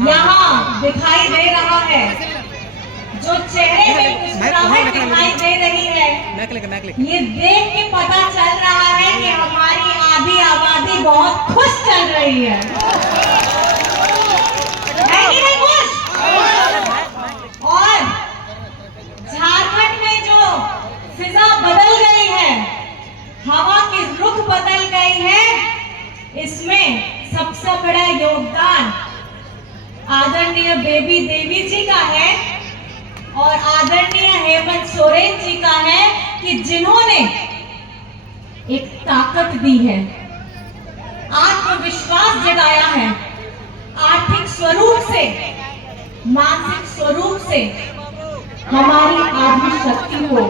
यहाँ दिखाई दे रहा है, जो चेहरे में मुस्कुराहट दिखाई दे रही है, ये देख के पता चल रहा है कि हमारी आधी आबादी बहुत खुश चल रही है कि नहीं खुश? और झारखंड में जो फिजा बदल गई है, हवा की रुख बदल गई है, इसमें सबसे बड़ा योगदान आदरणीय बेबी देवी जी का है और आदरणीय हेमंत सोरेन जी का है कि जिन्होंने एक ताकत दी है, आत्मविश्वास जगाया है, आर्थिक स्वरूप से, मानसिक स्वरूप से हमारी आधी शक्ति को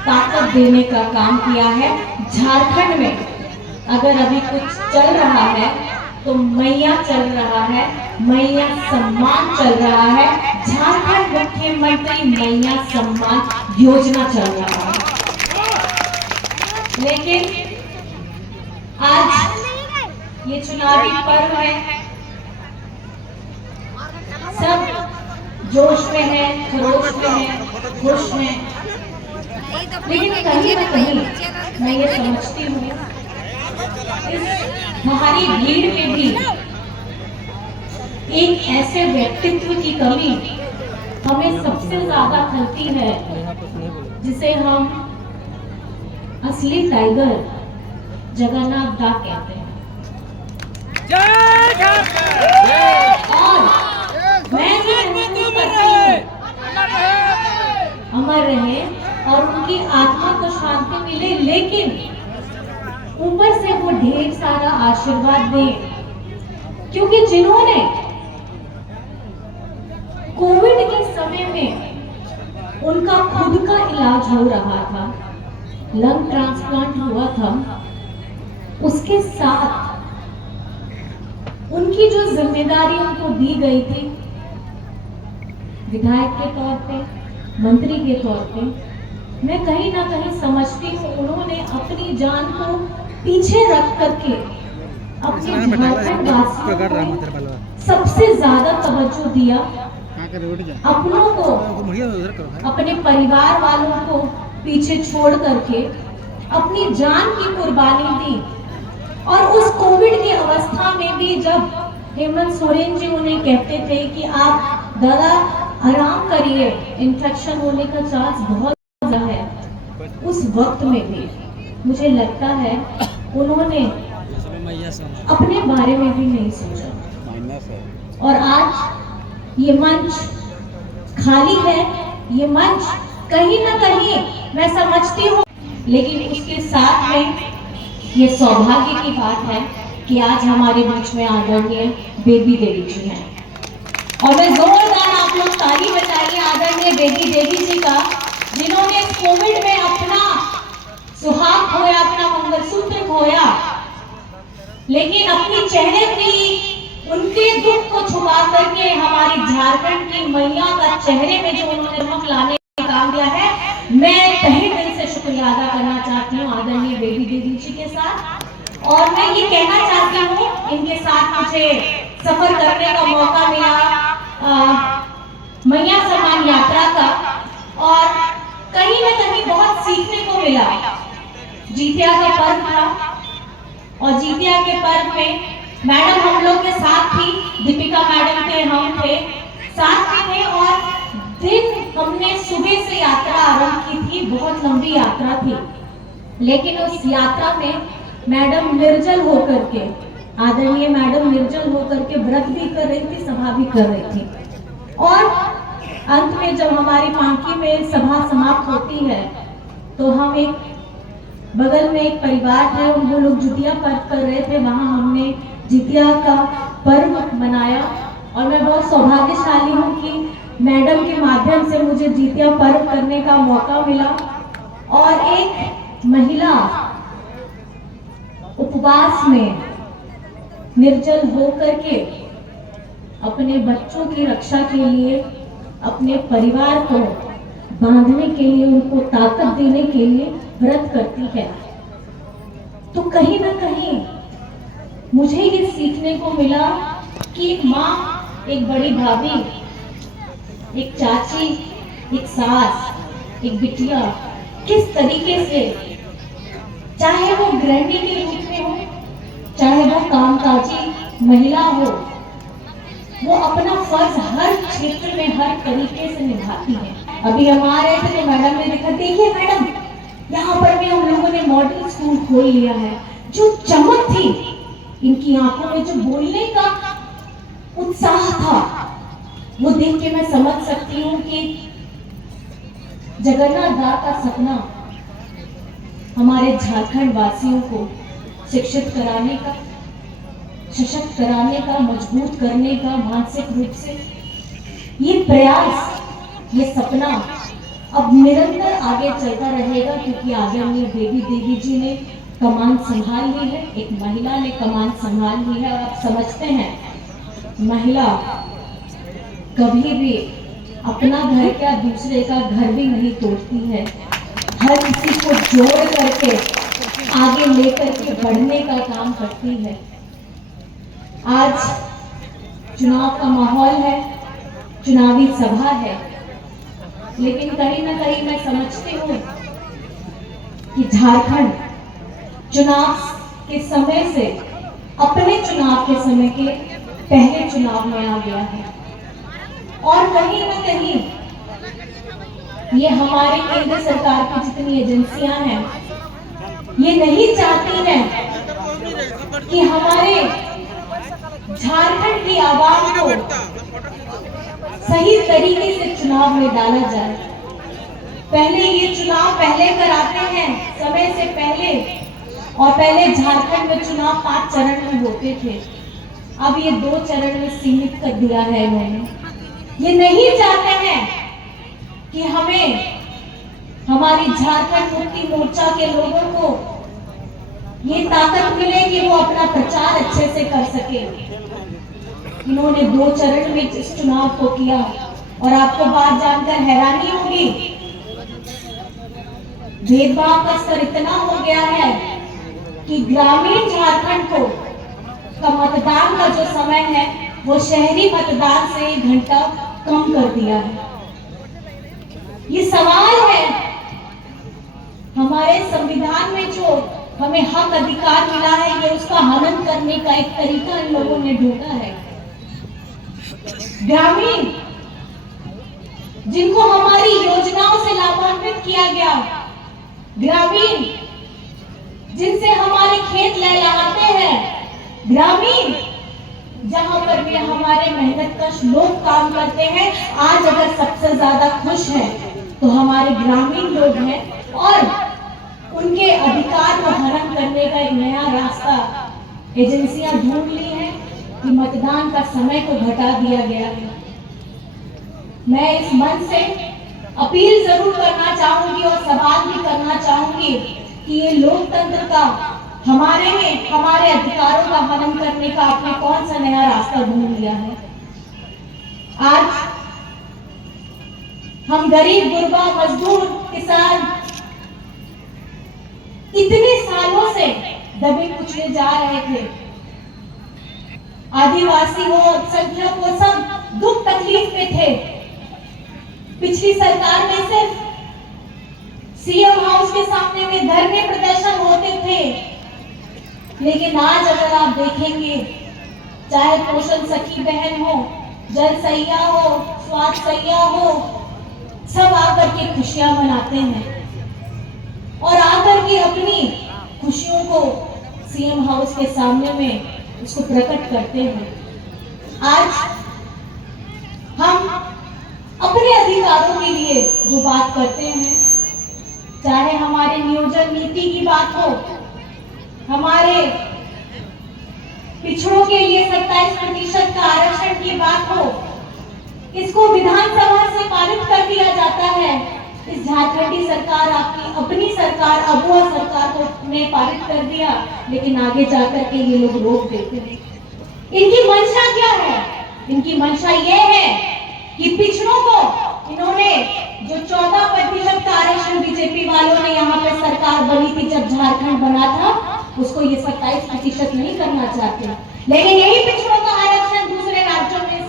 ताकत देने का काम किया है। झारखंड में अगर अभी कुछ चल रहा है तो मैया चल रहा है, मैया सम्मान चल रहा है, झारखंड मुख्यमंत्री मैया सम्मान योजना चल रहा है। लेकिन आज ये चुनावी पर्व है, सब जोश में है, खरोश में है, खुश में, लेकिन कहीं ना कहीं मैं ये समझती हूँ इस भारी भीड़ में भी एक ऐसे व्यक्तित्व की कमी हमें सबसे ज्यादा खलती है, जिसे हम असली टाइगर जगन्नाथ दा कहते हैं। और मैं भी करती हूँ अमर रहे और उनकी आत्मा को शांति मिले, लेकिन ऊपर से वो ढेर सारा आशीर्वाद दे, क्योंकि जिन्होंने कोविड के समय में उनका खुद का इलाज हो रहा था, लंग ट्रांसप्लांट हुआ था, उसके साथ उनकी जो जिम्मेदारी उनको दी गई थी विधायक के तौर पे, मंत्री के तौर पे, मैं कहीं ना कहीं समझती हूँ उन्होंने अपनी जान को पीछे रख करके अपने झारखंड वासियों को सबसे ज्यादा तवज्जो दिया, अपनों को, अपने परिवार वालों को पीछे छोड़ करके अपनी जान की कुर्बानी दी। और उस कोविड की अवस्था में भी जब हेमंत सोरेन जी उन्हें कहते थे कि आप दादा आराम करिए, इन्फेक्शन होने का चांस बहुत ज्यादा है, उस वक्त में भी मुझे लगता है उन्होंने अपने बारे में भी नहीं सोचा। और आज ये मंच खाली है, ये मंच कहीं ना कहीं मैं समझती हूँ, लेकिन उसके साथ में ये सौभाग्य की बात है कि आज हमारे बीच में आदरणीय बेबी देवी जी हैं। और मैं जोरदार आप लोग ताली बजाइए आदरणीय बेबी देवी जी का, जिन्होंने कोविड में अपना सुहाग खोया, अपना मंगलसूत्र खोया, लेकिन अपने चेहरे की उनके दुख को छुपा करके हमारी झारखंड की मैया का चेहरे में जो उन्होंने चमक लाने का काम किया है, मैं तहे दिल से शुक्रिया अदा करना चाहती हूँ आदरणीय बेबी देवी जी के साथ। और मैं ये कहना चाहती हूँ, इनके साथ मुझे सफर करने का मौका मिला मैया सम्मान यात्रा का, और कहीं ना कहीं बहुत सीखने को मिला। जीतिया का पर्व था और जीतिया के पर्व में मैडम हम लोग के साथ थी, दीपिका मैडम थे, हम थे, साथ में थे, और दिन हमने सुबह से यात्रा आरंभ की थी, बहुत लंबी यात्रा थी, लेकिन उस यात्रा में मैडम निर्जल होकर के, आदरणीय मैडम निर्जल होकर के व्रत भी कर रही थी, सभा भी कर रही थी। और अंत में जब हमारी पांकी में सभा समाप्त होती है तो हम एक बगल में एक परिवार थे, वो लोग जितिया पर्व कर रहे थे, वहां हमने जितिया का पर्व मनाया। और मैं बहुत सौभाग्यशाली हूँ कि मैडम के माध्यम से मुझे जितिया पर्व करने का मौका मिला। और एक महिला उपवास में निर्जल होकर के अपने बच्चों की रक्षा के लिए, अपने परिवार को बांधने के लिए, उनको ताकत देने के लिए व्रत करती है। तो कहीं ना कहीं मुझे ये सीखने को मिला कि माँ एक बड़ी भाभी, एक चाची, एक सास, एक बिटिया किस तरीके से, चाहे वो गृहिणी के रूप में हो, चाहे वो कामकाजी महिला हो, वो अपना फर्ज हर क्षेत्र में हर तरीके से निभाती है। अभी हम आ रहे थे तो मैडम ने देखा, देखिए मैडम यहाँ पर भी हम लोगों ने मॉडल स्कूल खोल लिया है। जो चमक थी इनकी आंखों में, जो बोलने का उत्साह था, वो देख के मैं समझ सकती हूँ कि जगन्नाथ दास का सपना हमारे झारखंड वासियों को शिक्षित कराने का, सशक्त कराने का, मजबूत करने का, मानसिक रूप से ये प्रयास, ये सपना अब निरंतर आगे चलता रहेगा, क्योंकि आदरणीय बेबी देवी जी ने कमान संभाल ली है, एक महिला ने कमान संभाल ली है। और आप समझते हैं महिला कभी भी अपना घर क्या दूसरे का घर भी नहीं तोड़ती है, हर किसी को जोड़ करके आगे लेकर के बढ़ने का काम करती है। आज चुनाव का माहौल है, चुनावी सभा है, लेकिन कहीं ना कहीं मैं समझती हूँ कि झारखंड चुनाव के समय से, अपने चुनाव के समय के पहले चुनाव में आ गया है। और कहीं ना कहीं ये हमारे केंद्र सरकार की जितनी एजेंसियां हैं, ये नहीं चाहती हैं कि हमारे झारखंड की आवाज को सही तरीके से चुनाव में डाला जाए। पहले ये चुनाव पहले कराते हैं, समय से पहले, और पहले झारखंड में चुनाव 5 चरण में होते थे, अब ये 2 चरण में सीमित कर दिया है इन्होंने। ये नहीं चाहते हैं कि हमें, हमारी झारखंड मुक्ति मोर्चा के लोगों को ये ताकत मिले कि वो अपना प्रचार अच्छे से कर सके। इन्होंने 2 चरण में इस चुनाव को किया, और आपको बात जानकर हैरानी होगी, भेदभाव का स्तर इतना हो गया है कि ग्रामीण झारखंड को का मतदान का जो समय है वो शहरी मतदान से 1 घंटा कम कर दिया है। ये सवाल है, हमारे संविधान में जो हमें हक अधिकार मिला है, ये उसका हनन करने का एक तरीका इन लोगों ने ढूंढा है। ग्रामीण जिनको हमारी योजनाओं से लाभान्वित किया गया, ग्रामीण जिनसे हमारे खेत लहलहाते हैं, ग्रामीण जहां पर भी हमारे मेहनतकश लोग काम करते हैं, आज अगर सबसे ज्यादा खुश है तो हमारे ग्रामीण लोग हैं। और उनके अधिकार को हनन करने का एक नया रास्ता एजेंसियां ढूंढ ली है कि मतदान का समय को घटा दिया गया है। मैं इस मंच से अपील जरूर करना चाहूंगी और सवाल भी करना चाहूंगी कि ये लोकतंत्र का, हमारे में हमारे अधिकारों का हनन करने का आपने कौन सा नया रास्ता ढूंढ लिया है। आज हम गरीब, गुरबा, मजदूर, किसान इतने सालों से दबे कुचले जा रहे थे। आदिवासी हो, अल्पसंख्यक हो, सब दुख तकलीफ में थे। पिछली सरकार में सिर्फ सीएम हाउस के सामने में धरने प्रदर्शन होते थे, लेकिन आज अगर आप देखेंगे, चाहे पोषण सखी बहन हो, जल सैया हो, स्वास्थ्य सैया हो, सब आकर के खुशियां मनाते हैं और आकर के अपनी खुशियों को सीएम हाउस के सामने में उसको प्रकट करते हैं। आज हम अपने अधिकारों के लिए जो बात करते हैं, चाहे हमारे नियोजन नीति की बात हो, हमारे पिछड़ों के लिए 27% का आरक्षण की बात हो, इसको विधानसभा से पारित कर दिया जाता है। इस झारखंडी सरकार, आपकी अपनी सरकार, अबुआ सरकार को ने पारित कर दिया, लेकिन आगे जाकर के ये लोग रोक देते हैं। इनकी मंशा क्या है? इनकी मंशा ये है कि पिछड़ों को इन्होंने जो 14% का आरक्षण बीजेपी वालों ने यहाँ पे सरकार बनी थी जब झारखंड बना था, उसको ये 27% नहीं करना चाहते, लेकिन यही पिछड़ों का आरक्षण दूसरे राज्यों में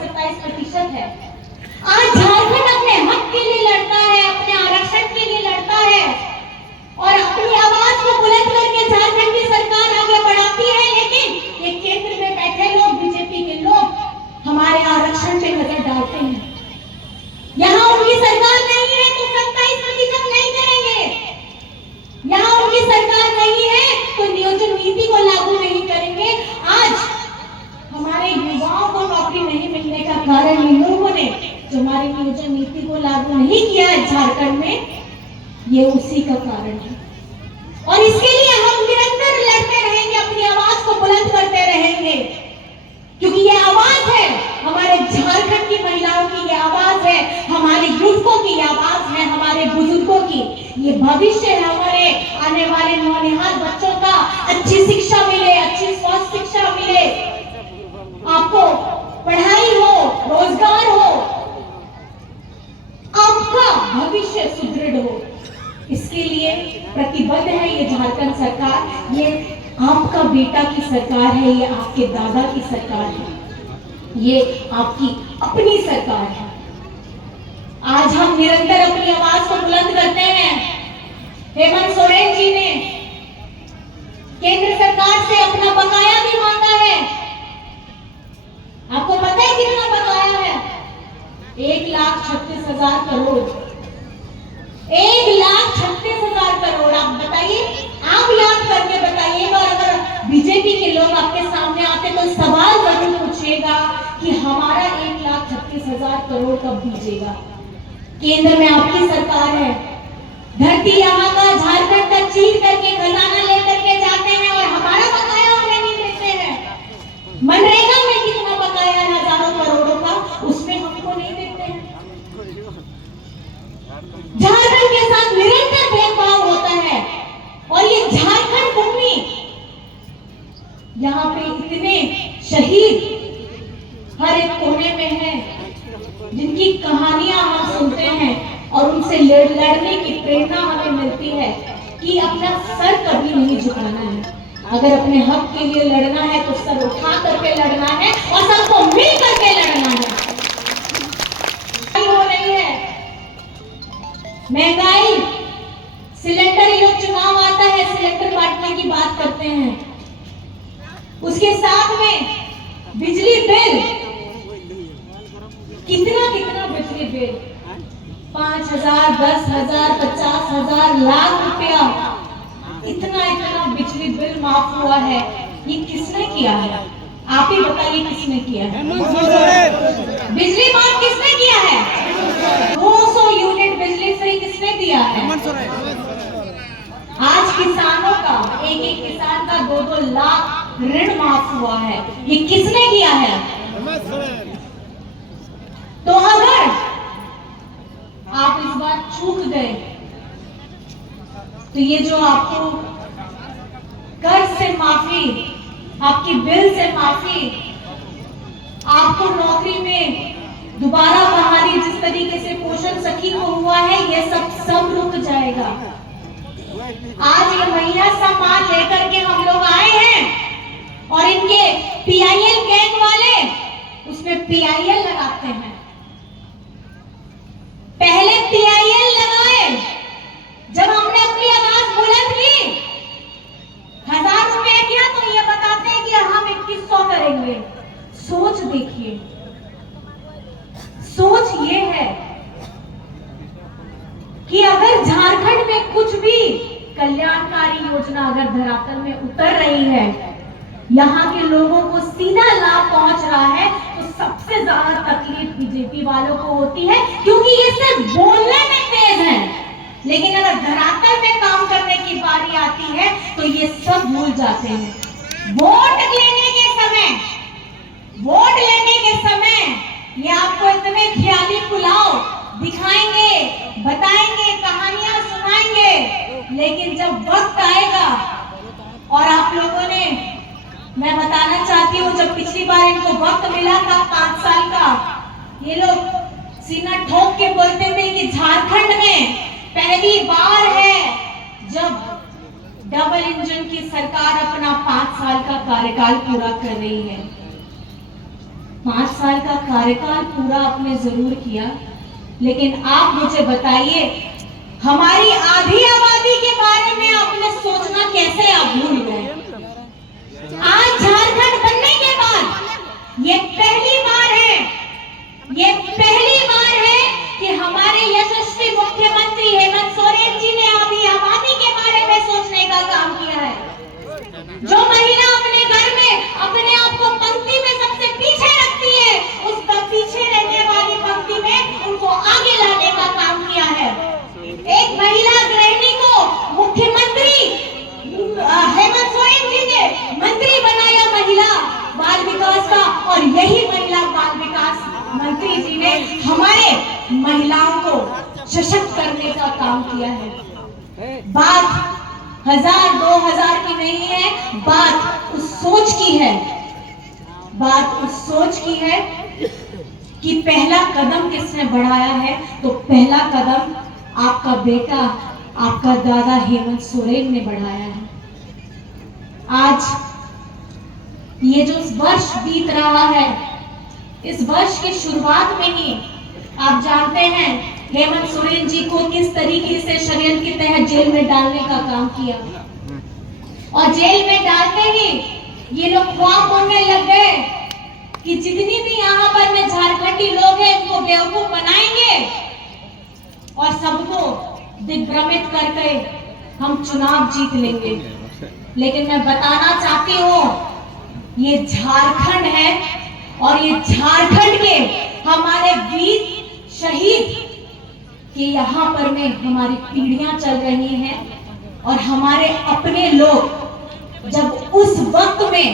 कारण इन लोगों ने जो हमारी नियोजन नीति को लागू नहीं किया है झारखंड में, ये उसी का कारण है। और इसके लिए हम निरंतर लड़ते रहेंगे, अपनी आवाज को बुलंद करते रहेंगे, क्योंकि ये आवाज है हमारे झारखंड की महिलाओं की, ये आवाज है हमारे युवकों की, ये आवाज है हमारे बुजुर्गों की, ये भविष्य है हमारे आने वाले नौनिहाल बच्चों का। अच्छी शिक्षा मिले, अच्छी स्वास्थ्य शिक्षा मिले, आपको पढ़ाई हो, रोजगार हो, आपका भविष्य सुदृढ़ हो, इसके लिए प्रतिबद्ध है ये झारखंड सरकार। ये आपका बेटा की सरकार है, ये आपके दादा की सरकार है, ये आपकी अपनी सरकार है। आज हम निरंतर अपनी आवाज को बुलंद करते हैं। हेमंत सोरेन जी ने केंद्र सरकार से अपना बकाया भी मांगा है। आपको पता है कितना बकाया है? 1,36,000 करोड़। 1,36,000 करोड़। आप बताइए, आप याद करके बताइए। और अगर बीजेपी के लोग आपके सामने आते तो सवाल जरूर पूछिएगा कि हमारा 1,36,000 करोड़ कब दीजिएगा? केंद्र में आपकी सरकार है, धरती यहाँ का झारखंड का चीर करके खजाना लेकर के जाते हैं और हमारा बकाया हमें नहीं देते हैं। मनरेगा में कितना बकाया है हजारों करोड़ों का, उसमें हमको नहीं देते हैं। झारखंड के साथ निरंतर भेदभाव होता है और ये झारखंड भूमि, यहाँ पे इतने शहीद हर एक कोने में हैं, जिनकी कहानियां हम सुनते हैं और उनसे लड़ने की प्रेरणा हमें मिलती है कि अपना सर कभी नहीं झुकाना है। अगर अपने हक के लिए लड़ना है तो सर उठा करके लड़ना है और सबको मिल करके लड़ना है। हो रही है महंगाई, सिलेंडर, ये लोग चुनाव आता है सिलेंडर बांटने की बात करते हैं, उसके साथ में बिजली बिल, कितना बिजली बिल, 5,000, 10,000, 50,000, लाख रुपया, इतना बिजली बिल माफ हुआ है। ये किसने किया है? आप ही बताइए किसने किया है? बिजली माफ किसने किया है? 200 यूनिट बिजली फ्री किसने दिया है? आज किसानों का, एक किसान का 2-2 लाख ऋण माफ हुआ है। ये किसने किया है? तो अगर आप इस बार चूक गए तो ये जो आपको कर्ज से माफी, आपकी बिल से माफी, आपको नौकरी में दोबारा बहाली जिस तरीके से पोषण सखी को हुआ है, ये सब रुक जाएगा। आज ये महिला सम्मान लेकर के हम लोग आए हैं और इनके PIL गैंग वाले उसमें PIL लगाते हैं। पहले PIL लगाए जब हमने अपनी आवाज बुलंद की, 1,000 रुपए किया तो ये बताते हैं कि हम 2,100 करेंगे। सोच देखिए, सोच ये है कि अगर झारखंड में कुछ भी कल्याणकारी योजना अगर धरातल में उतर रही है, यहाँ के लोगों को सीधा लाभ पहुंच रहा है, तो सबसे ज्यादा तकलीफ बीजेपी वालों को होती है, क्योंकि ये सिर्फ बोलने में तेज है, लेकिन अगर धरातल में काम करने की बारी आती है तो ये सब भूल जाते हैं। वोट लेने के समय ये आपको इतने ख्याली पुलाव दिखाएंगे, बताएंगे, कहानियां सुनाएंगे, लेकिन जब वक्त आएगा और आप लोगों ने, मैं बताना चाहती हूँ, जब पिछली बार इनको वक्त मिला था 5 साल का, ये लोग सीना ठोक के बोलते थे कि झारखंड में पहली बार है जब डबल इंजन की सरकार अपना 5 साल का कार्यकाल पूरा कर रही है। 5 साल का कार्यकाल पूरा आपने जरूर किया, लेकिन आप मुझे बताइए, हमारी आधी आबादी के बारे में आपने सोचना कैसे आप भूल गए? आज झारखंड बनने के बाद ये पहली बार है कि हमारे यशस्वी मुख्यमंत्री हेमंत सोरेन जी ने आधी आबादी के बारे में सोचने का काम किया है। जो महिला अपने घर में अपने आप को पंक्ति में सबसे पीछे रखती है, उसका पीछे मंत्री जी ने हमारे महिलाओं को सशक्त करने का काम किया है। बात 1000-2000 की नहीं है, बात उस सोच की है, बात उस सोच की है कि पहला कदम किसने बढ़ाया है। तो पहला कदम आपका बेटा, आपका दादा हेमंत सोरेन ने बढ़ाया है। आज ये जो वर्ष बीत रहा है, इस वर्ष की शुरुआत में ही आप जानते हैं हेमंत सोरेन जी को किस तरीके से षड्यंत्र के तहत जेल में डालने का काम किया, और जेल में डालते ही ये लोग ख्वाब बोलने लग गए कि जितनी भी यहाँ पर में झारखंडी लोग हैं उनको बेवकूफ बनाएंगे और सबको दिग्भ्रमित करके हम चुनाव जीत लेंगे। लेकिन मैं बताना चाहती हूँ ये झारखंड है और ये झारखंड के हमारे वीर शहीद के यहाँ पर में हमारी पीढ़ियां चल रही हैं, और हमारे अपने लोग जब उस वक्त में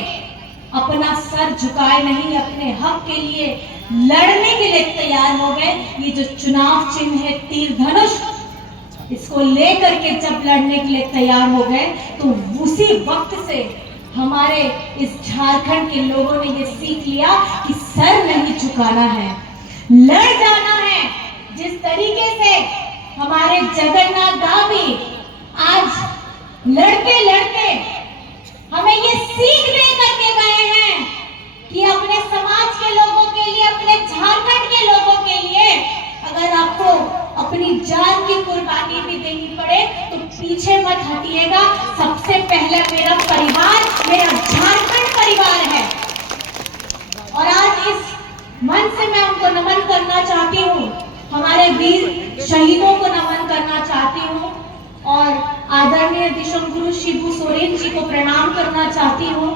अपना सर झुकाए नहीं, अपने हक के लिए लड़ने के लिए तैयार हो गए। ये जो चुनाव चिन्ह है तीर धनुष, इसको लेकर के जब लड़ने के लिए तैयार हो गए तो उसी वक्त से हमारे इस झारखंड के लोगों ने ये सीख लिया कि सर नहीं झुकाना है, लड़ जाना है। जिस तरीके से हमारे जगन्नाथ दादा भी आज लड़ते लड़ते हमें ये सीख दे करके गए हैं कि अपने समाज के लोगों के लिए, अपने झारखंड के लोगों के लिए अगर आपको अपनी जान की कुर्बानी भी देनी पड़े तो पीछे मत हटिएगा। सबसे पहले मेरा परिवार, मेरा झारखंड परिवार है। और आज इस मन से मैं उनको नमन करना चाहती हूँ, हमारे वीर शहीदों को नमन करना चाहती हूँ, और आदरणीय दिशंगुरु शिबू सोरेन जी को प्रणाम करना चाहती हूँ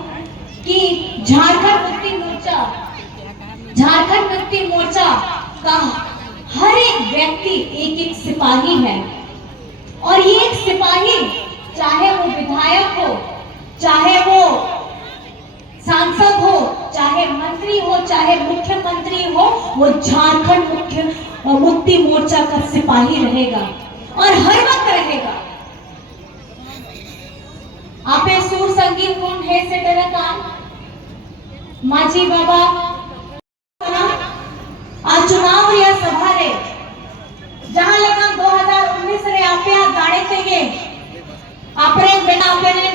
कि झारखंड मुक्ति मोर्चा का हर एक व्यक्ति एक एक सिपाही है, और ये एक सिपाही चाहे वो विधायक हो, चाहे वो सांसद हो, चाहे मंत्री हो, चाहे मुख्यमंत्री हो, वो झारखंड मुक्ति मोर्चा का सिपाही रहेगा और हर वक्त रहेगा। आपे सुर संगीत गुण है से तेरे काम माझी बाबा आज चुनाव रिया सभा रे जहां लगा 2019 रे आपे आ गाड़े तेगे आपरे बेटा आपरे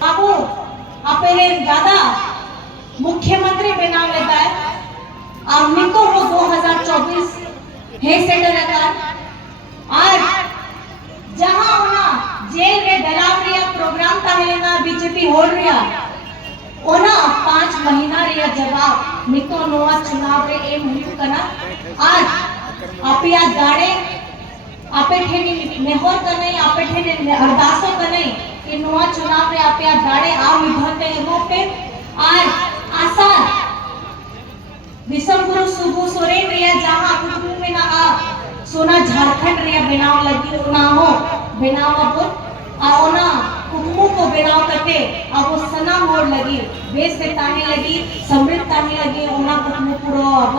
बाबू आपरे दादा मुख्यमंत्री बनाव लेता है। अब निको वो 2024 है सेटर आज जहां होना जेल में डलाव रिया प्रोग्राम ताहेलेना बीजेपी होड़ रिया ओना 5 महीना रिया जवाब निको नोआ चुनाव रे एम हुई कना आज आपिया गाड़े आपे ठेनी नेहोर कने आपे ठेने अरदासो कने कि नोआ चुनाव रे आपिया गाड़े आ विधते एमो पे आज आसान दिसंबर सुबह सोरेन रिया जहां कुटुंब में ना आ सोना झारखंड रिया बनाव लगी ना हो बनाव अब ओना कुटुंबों को बनाव करके अब वो सना मोड़ लगी बेस से ताने लगी समृद्ध ताने लगी ओना कुटुंब पूरा। अब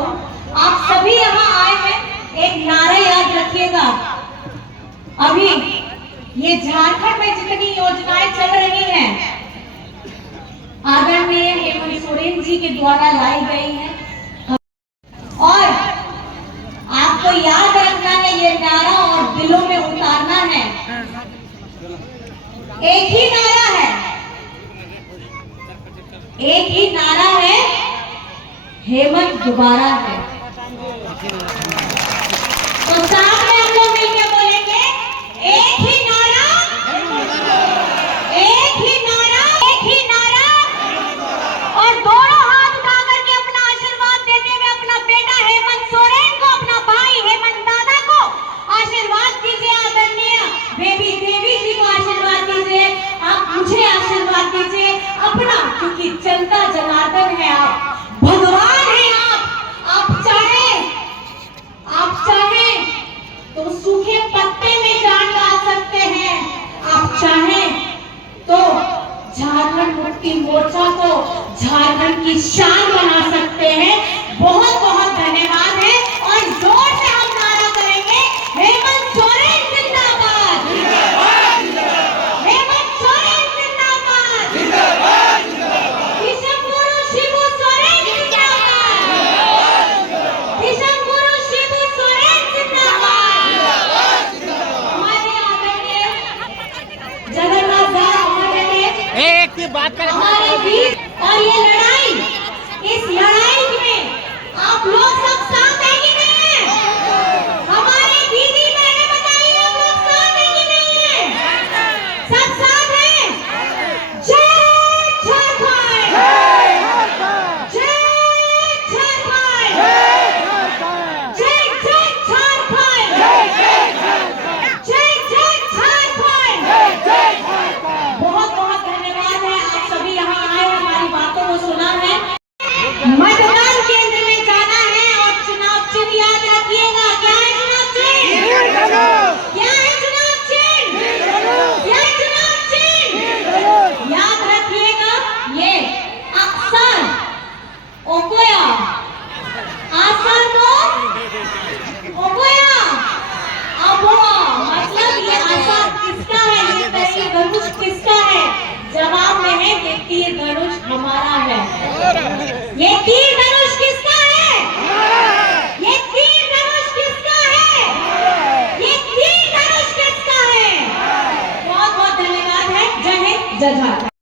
आप सभी यहाँ आए हैं, एक नारा याद रखिएगा, अभी ये झारखंड में जितनी योजनाएं चल रही हैं आदरणीय हेमंत सोरेन जी के द्वारा लाई गई हैं, और आपको याद रखना है ये नारा और दिलों में उतारना है। एक ही नारा है, एक ही नारा है, हेमंत दोबारा है। तो साथ में हम लोग मिलकर बोलेंगे एक ही नारा, एक ही नारा, एक ही नारा, और दोनों हाथ उठा करके अपना आशीर्वाद देते हुए अपना बेटा हेमंत सोरेन को, अपना भाई हेमंत दादा को आशीर्वाद दीजिए। आदरणीय बेबी देवी जी को आशीर्वाद दीजिए, आप मुझे आशीर्वाद दीजिए अपना, क्योंकि जनता जनार्दन है, आप भगवान है, आप चाहे ये तीर धनुष किसका है? ये तीर धनुष किसका है? ये तीर धनुष किसका है? बहुत बहुत धन्यवाद है। जय हिंद, जय भारत।